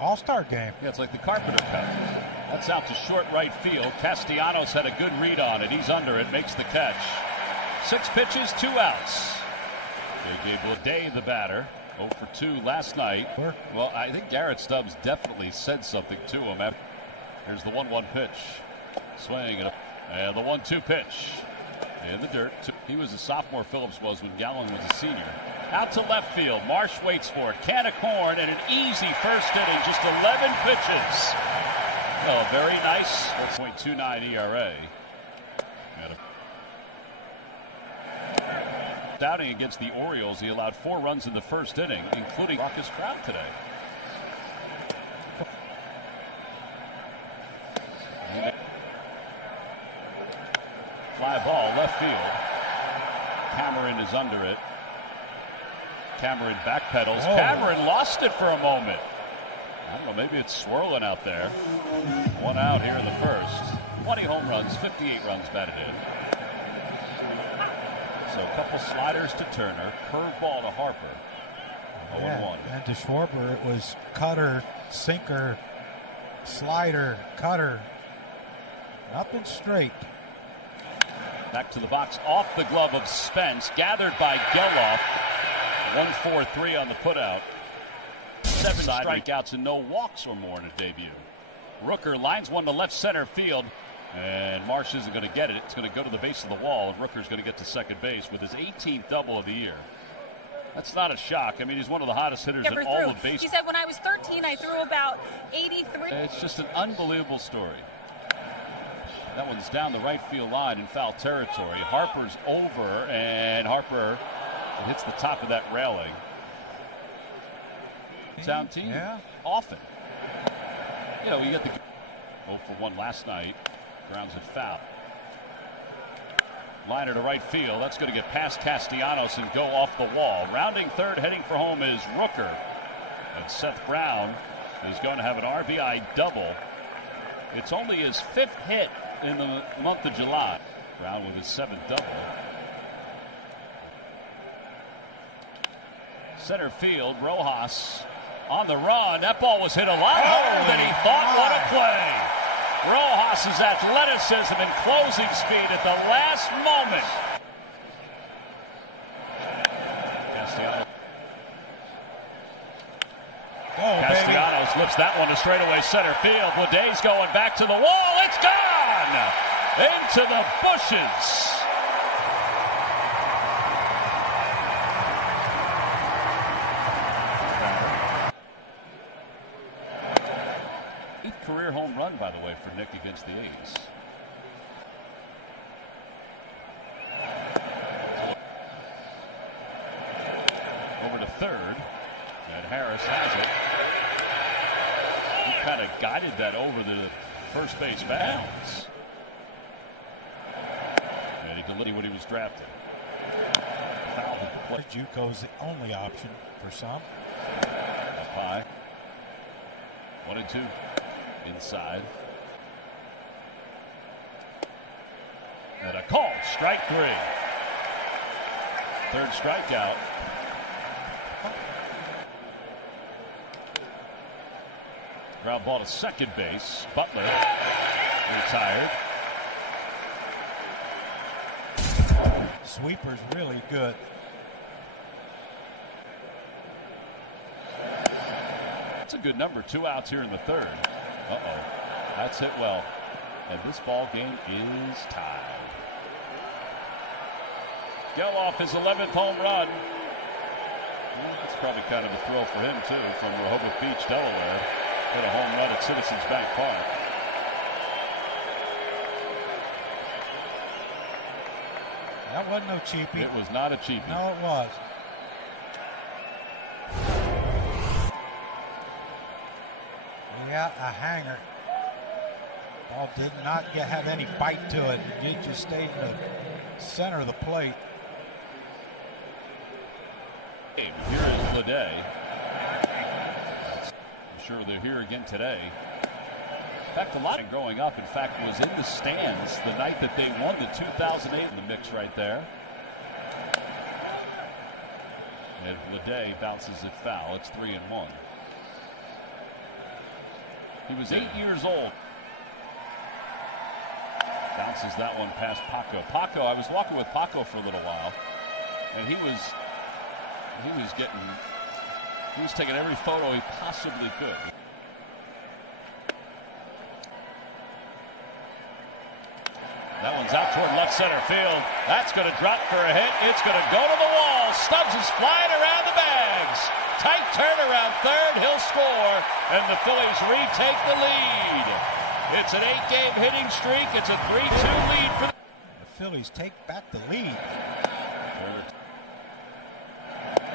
All-Star game. Yeah, it's like the Carpenter Cup. That's out to short right field. Castellanos had a good read on it. He's under it, makes the catch. 6 pitches, 2 outs. They gave Leday the batter. 0 for 2 last night. Well, I think Garrett Stubbs definitely said something to him. Here's the 1-1 pitch. Swing and the 1-2 pitch. In the dirt. He was a sophomore, Phillips was, when Gallen was a senior. Out to left field. Marsh waits for it. Can of corn and an easy first inning. Just 11 pitches. Oh, very nice. 4.29 ERA. Outing against the Orioles, he allowed 4 runs in the first inning, including raucous crowd today. Fly ball, left field. Cameron is under it. Cameron backpedals. Oh. Cameron lost it for a moment. I don't know, maybe it's swirling out there. 1 out here in the first. 20 home runs, 58 runs batted in. So a couple sliders to Turner, curveball to Harper. 0-1. And to Schwarber, it was cutter, sinker, slider, cutter. Nothing straight. Back to the box, off the glove of Spence, gathered by Geloff. 1-4-3 on the putout. 7 strikeouts and no walks or more in a debut. Rooker lines one to left center field, and Marsh isn't going to get it. It's going to go to the base of the wall, and Rooker's going to get to second base with his 18th double of the year. That's not a shock. I mean, he's one of the hottest hitters in all of baseball. He said, when I was 13, I threw about 83. It's just an unbelievable story. That one's down the right field line in foul territory. Harper's over, and Harper hits the top of that railing. Sound team? Yeah. Often. You know, you get the 0 for 1 last night. Grounds it foul. Liner to right field. That's going to get past Castellanos and go off the wall. Rounding third, heading for home is Rooker. And Seth Brown is going to have an RBI double. It's only his 5th hit in the month of July. Brown with his 7th double. Center field, Rojas on the run. That ball was hit a lot harder than he thought. What a play. Rojas' athleticism and closing speed at the last moment. Castellanos lifts that one to straightaway center field. Leday's going back to the wall. It's gone! Into the bushes. Career home run, by the way, for Nick against the A's. Over to third, and Harris has it. He kind of guided that over the first base bounds. And he delivered when he was drafted. Foul at the plate. JUCO's the only option for some. Up high. 1-2. Inside. And a call. Strike 3. Third strikeout. Ground ball to second base. Butler retired. Sweeper's really good. That's a good number. 2 outs here in the third. Uh-oh. That's hit well. And this ball game is tied. Geloff his 11th home run. Well, that's probably kind of a thrill for him, too, from Rehoboth Beach, Delaware. Hit a home run at Citizens Bank Park. That wasn't no cheapie. It was not a cheapie. No, it was. Yeah, a hanger. Ball did not have any bite to it. It just stayed in the center of the plate. Here is Leday. I'm sure they're here again today. In fact, a lot of growing up, in fact, was in the stands the night that they won the 2008 in the mix right there. And Leday bounces it foul. It's 3-1. He was 8 years old. Bounces that one past Paco. I was walking with Paco for a little while, and he was taking every photo he possibly could. That one's out toward left center field. That's going to drop for a hit. It's going to go to the wall. Stubbs is flying around the bags. Tight turnaround third. He'll score, and the Phillies retake the lead. It's an 8-game hitting streak. It's a 3-2 lead for the Phillies. Take back the lead.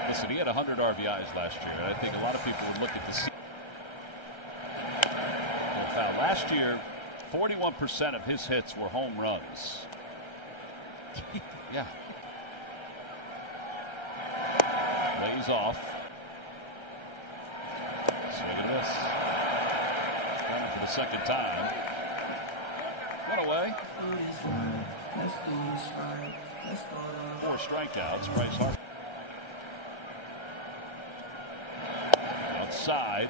Listen, he had 100 RBIs last year, and I think a lot of people would look at the season. Foul. Last year, 41% of his hits were home runs. Yeah. Lays off. Swing and miss. Running for the second time. One away. 4 strikeouts. Bryce Harper. Outside.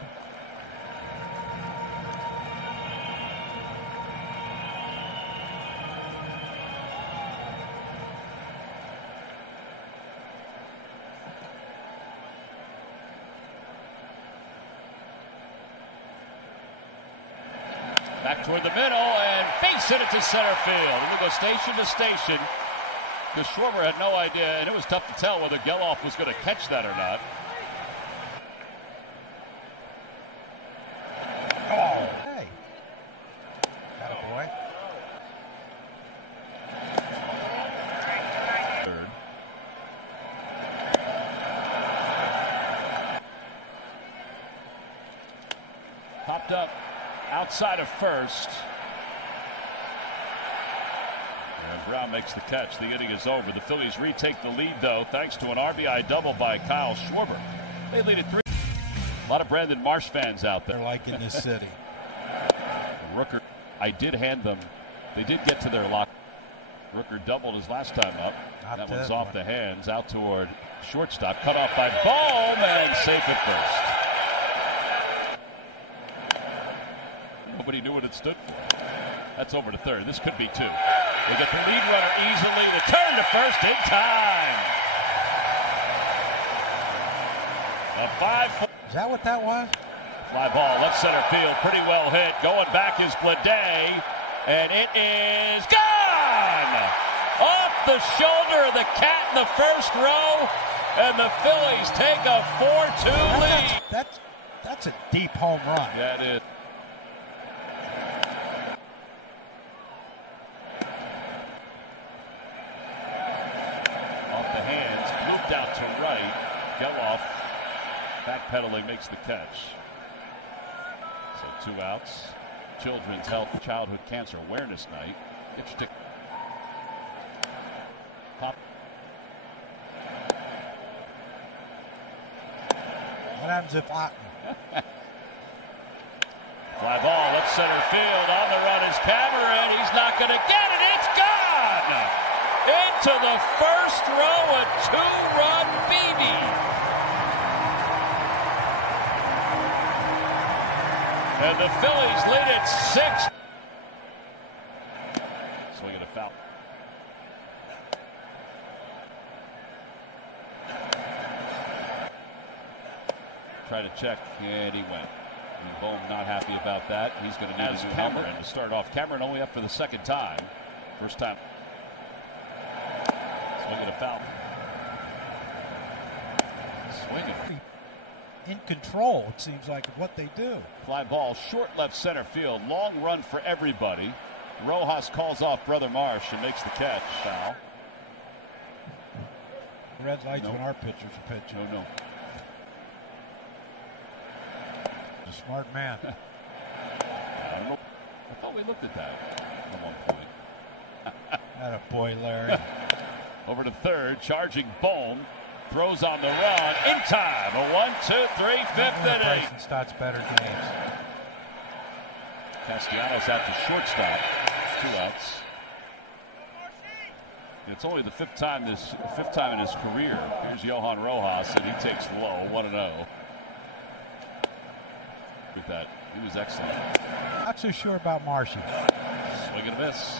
Back toward the middle and base hit it to center field. And we'll go station to station because Schwarber had no idea, and it was tough to tell whether Geloff was going to catch that or not. Oh, hey. Attaboy. Third. Popped up outside of first. And Brown makes the catch. The inning is over. The Phillies retake the lead, though, thanks to an RBI double by Kyle Schwarber. They lead at 3. A lot of Brandon Marsh fans out there. They're like in this city. Rooker, I did hand them. They did get to their lock. Rooker doubled his last time up. That one's off the hands, out toward shortstop. Cut off by Bohm and safe at first. Nobody knew what it stood for. That's over to third. This could be 2. They get the lead runner easily. The turn to first in time. A 5-4. Is that what that was? Fly ball, left center field, pretty well hit. Going back is Bleday, and it is gone! Off the shoulder of the cat in the first row, and the Phillies take a 4-2 lead. That's a deep home run. Yeah, it is. Off the hands, looped out to right. Geloff backpedaling makes the catch. So 2 outs. Children's Health Childhood Cancer Awareness Night. Pitch to pop. What happens if I... Fly ball, left center field. On the run is Cameron. He's not going to get it. It's gone! Into the first row, a 2-run BB. And the Phillies lead at 6. Swing at a foul. Try to check, and he went. And Bohm not happy about that. He's going to need his Cameron to start off. Cameron only up for the second time. First time. Swing at a foul. Swing it. In control, it seems like, of what they do. Fly ball, short left center field. Long run for everybody. Rojas calls off Brother Marsh and makes the catch. Foul. Red lights when our pitchers are pitching. No. A smart man. I don't know. I thought we looked at that at one point. Attaboy, Larry. Over to third, charging Bohm. Throws on the run in time. A 1-2-3 fifth inning. Bryson starts better games. Castellanos out to shortstop. 2 outs. And it's only the fifth time in his career. Here's Johan Rojas, and he takes low, 1-0. with that. He was excellent. Not so sure about Marcy. Swing and a miss.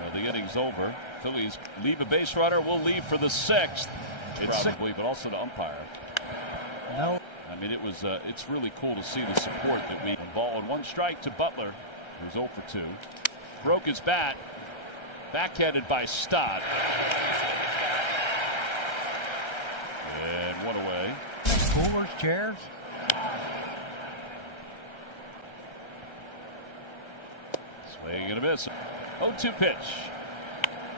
Well, the inning's over. Phillies leave a base runner. We'll leave for the 6th. It's probably, but also the umpire. No. I mean, it's really cool to see the support that we. Ball and 1 strike to Butler, who's 0 for 2. Broke his bat. Backhanded by Stott. And 1 away. Coolers, chairs. Swing and a miss. 0-2 pitch.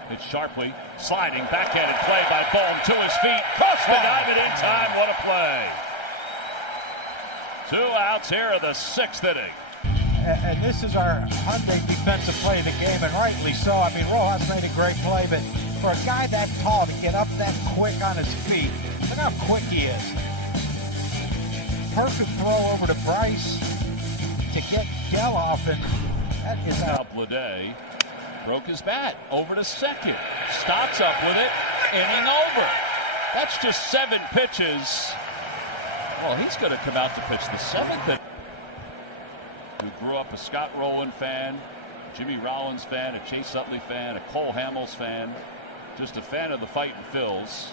Hit sharply. Sliding. Backhanded play by Bohm to his feet. Cross the diamond in time. What a play. 2 outs here in the 6th inning. And this is our Hyundai defensive play of the game, and rightly so. I mean, Rojas made a great play, but for a guy that tall to get up that quick on his feet, look how quick he is. Perfect throw over to Bryce to get Geloff, and that is out. Bleday broke his bat over to second. Stops up with it. Inning over. That's just 7 pitches. Well, he's going to come out to pitch the 7th inning. Who grew up a Scott Rowland fan, Jimmy Rollins fan, a Chase Utley fan, a Cole Hamels fan, just a fan of the Fightin' Phils.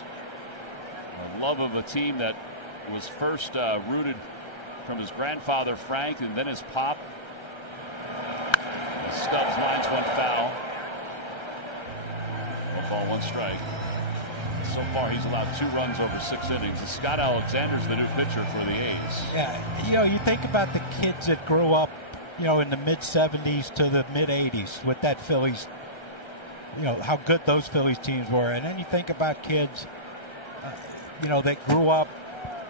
A love of a team that was first rooted from his grandfather Frank and then his pop. Stubbs lines 1 foul. 1 ball, 1 strike. So far, he's allowed 2 runs over 6 innings. And Scott Alexander's the new pitcher for the A's. Yeah, you think about the kids that grew up, in the mid-'70s to the mid-'80s with that Phillies, how good those Phillies teams were. And then you think about kids, that grew up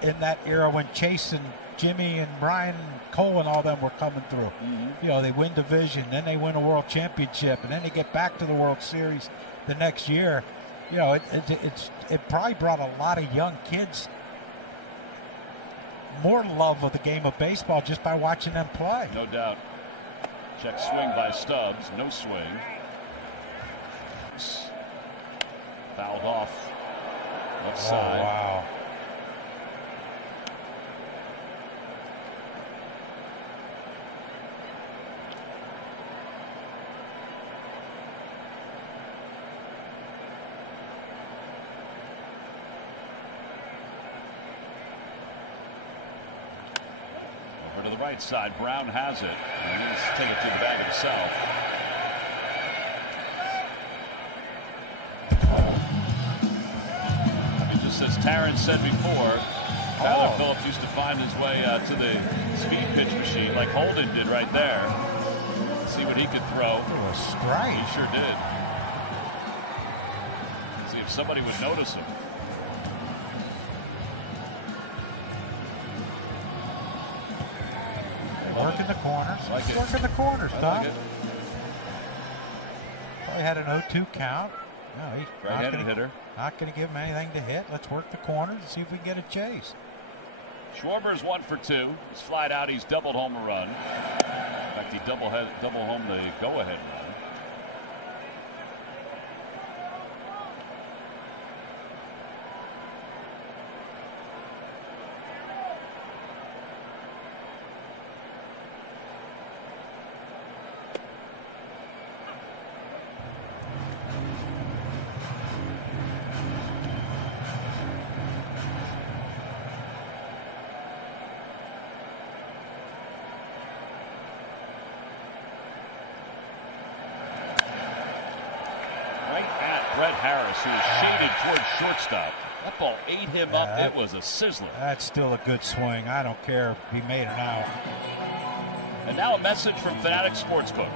in that era when Chase and Jimmy and Brian and Cole and all them were coming through. Mm-hmm. They win division, then they win a world championship, and then they get back to the World Series the next year. It probably brought a lot of young kids more love of the game of baseball just by watching them play. No doubt. Check swing by Stubbs. No swing. Fouled off. Left side. Oh, wow. To the right side, Brown has it, and he's take it to the bag himself. I mean, just as Terrence said before, Tyler Phillips used to find his way to the speed pitch machine like Holden did right there. See what he could throw. Oh, a strike. He sure did. See if somebody would notice him. Working the corners. Working the corners, Tom. Probably had an 0-2 count. No, he's right-handed hitter. Not going to give him anything to hit. Let's work the corners and see if we can get a chase. Schwarber's 1 for 2. He's flied out. He's doubled home a run. In fact, he double home the go-ahead run. Brett Harris, who was shaded towards shortstop. That ball ate him up. It was a sizzler. That's still a good swing. I don't care if he made it out. And now a message from Fanatics Sportsbook.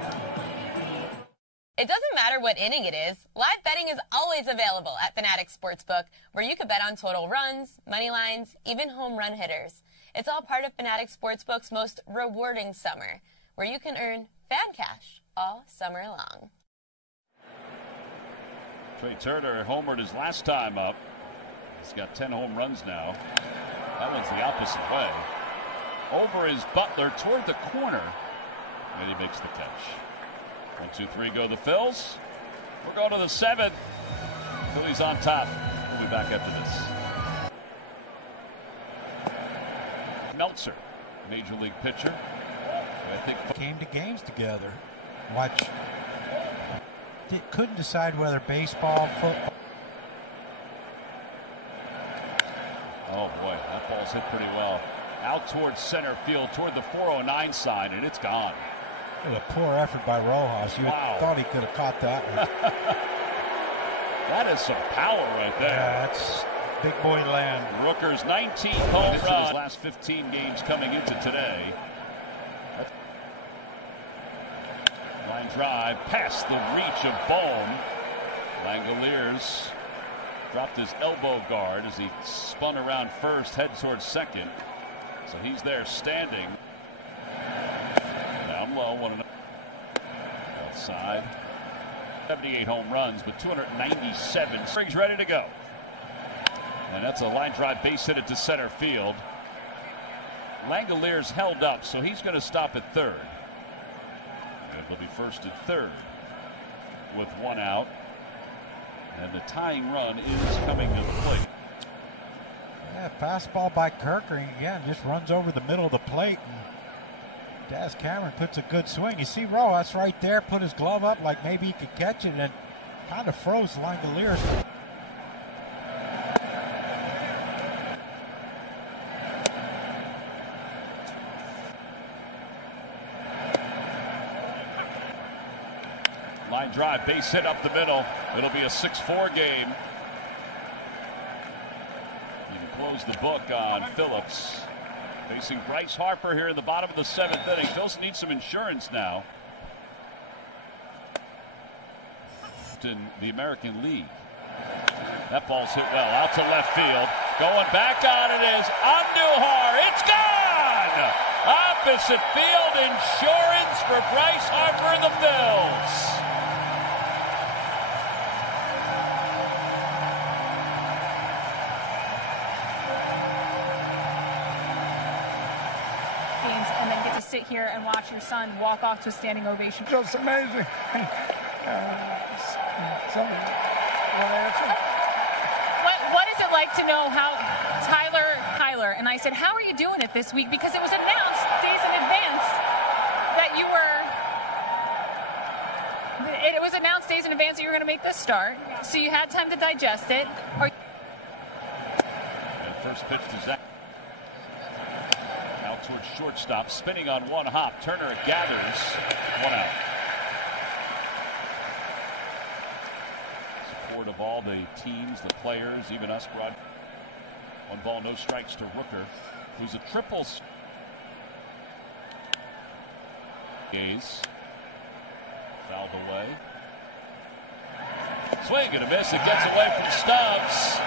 It doesn't matter what inning it is. Live betting is always available at Fanatics Sportsbook, where you can bet on total runs, money lines, even home run hitters. It's all part of Fanatics Sportsbook's most rewarding summer, where you can earn fan cash all summer long. Trey Turner homered his last time up. He's got 10 home runs now. That one's the opposite way. Over is Butler toward the corner. And he makes the catch. 1, 2, 3 go the Phils. We're going to the 7th. Phillies on top. We'll be back after this. Meltzer Major league pitcher. I think came to games together. Watch. Couldn't decide whether baseball, football. Oh boy, that ball's hit pretty well. Out towards center field, toward the 409 sign, and it's gone. What a poor effort by Rojas. You thought he could have caught that one. That is some power right there. Yeah, that's big boy land. Rooker's 19th home run. His last 15 games coming into today. Line drive past the reach of Bohm. Langoliers dropped his elbow guard as he spun around first, head towards second. So he's there standing. Down low, 1-0. Outside. 78 home runs, but 297. Springs ready to go. And that's a line drive base hit it to center field. Langoliers held up, so he's going to stop at third. And it'll be first and third with one out. And the tying run is coming to the plate. Yeah, fastball by Kirker again, just runs over the middle of the plate. And Daz Cameron puts a good swing. You see Rojas right there, put his glove up like maybe he could catch it, and kind of froze Langoliers. Line drive, base hit up the middle. It'll be a 6-4 game. You can close the book on Phillips. Facing Bryce Harper here in the bottom of the 7th inning. Phillips needs some insurance now. In the American League. That ball's hit well out to left field. Going back on it is Andujar. It's gone! Opposite field insurance for Bryce Harper and the Phils. And then get to sit here and watch your son walk off to a standing ovation. Just amazing. What is it like to know how Tyler, and I said, how are you doing it this week? Because it was announced days in advance that you were, it was announced days in advance that you were going to make this start. So you had time to digest it. And first pitch to Zach. Out towards shortstop, spinning on one hop. Turner gathers, one out. Support of all the teams, the players, even us. Broad. 1 ball, no strikes to Rooker, who's a triple. Gaze. Fouled away. Swing and a miss. It gets away from Stubbs.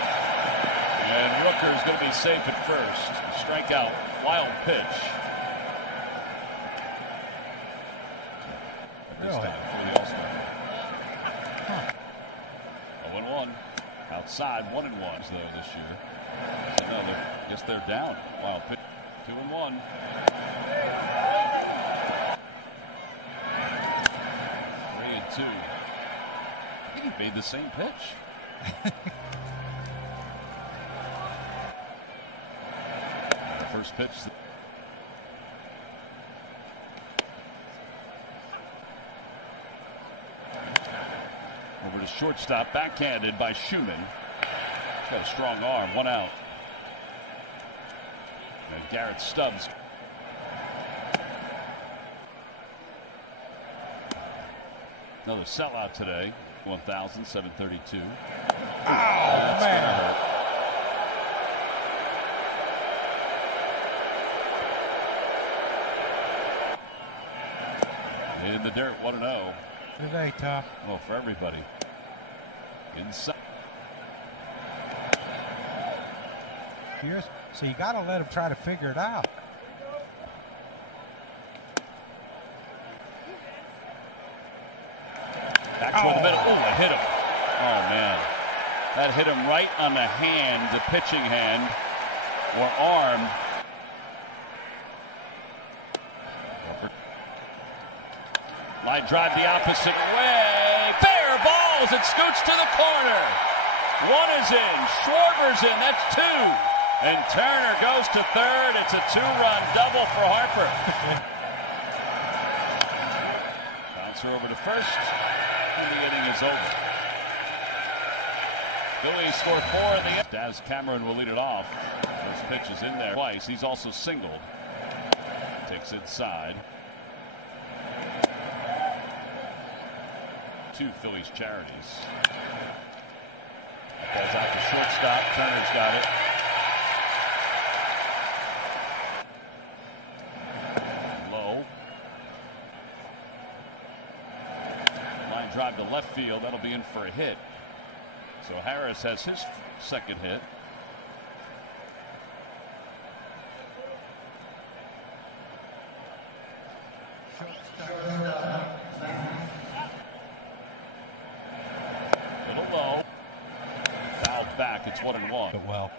And Rooker is going to be safe at first. Strikeout. Wild pitch. This time for the All-Star. 0-1. Outside 1-1 though this year. Another. I guess they're down. Wild pitch. 2-1. 3-2. I think he made the same pitch. First pitch. Over to shortstop, backhanded by Schumann. He's got a strong arm, one out. And Garrett Stubbs. Another sellout today. 1,732. Oh, man. In the dirt, 1-0. Today, Tom. Well, for everybody. Inside. So you got to let him try to figure it out. Back toward the middle. Oh, it hit him. Oh, man. That hit him right on the hand, the pitching hand, or arm. Line drive the opposite way. Fair balls. It scoots to the corner. One is in. Schwarber's in. That's 2. And Turner goes to third. It's a 2-run double for Harper. Bouncer over to first. And the inning is over. Phillies score 4 in the end. Daz Cameron will lead it off. First pitch is in there twice. He's also singled. Takes inside. 2 Phillies charities. Ball's out to shortstop. Turner's got it. Low. Line drive to left field. That'll be in for a hit. So Harris has his second hit. Little low. Fouled back. It's 1-1. Well.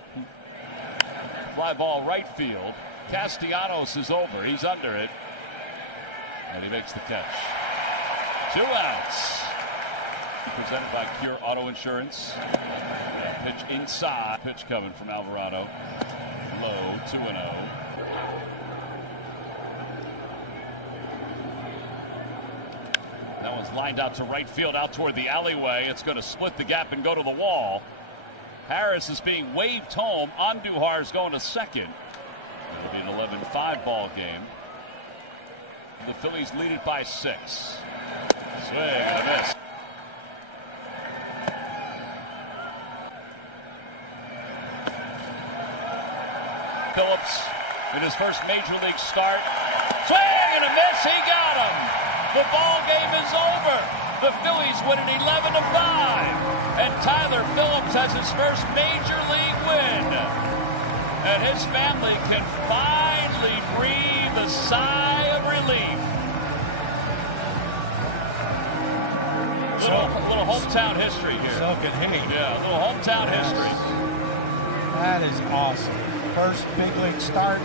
Fly ball right field. Castellanos is over. He's under it. And he makes the catch. 2 outs. Presented by Cure Auto Insurance. Pitch inside. Pitch coming from Alvarado. Low, 2-0. That one's lined out to right field, out toward the alleyway. It's going to split the gap and go to the wall. Harris is being waved home. Andujar's going to second. It'll be an 11-5 ball game. The Phillies lead it by 6. Swing and a miss. Phillips in his first major league start. Swing and a miss. He got him. The ball game is over. The Phillies win it 11-5. And Tyler Phillips has his first major league win. And his family can finally breathe a sigh of relief. Little hometown history here. So can he. Yeah, a little hometown history. That is awesome. First big league start.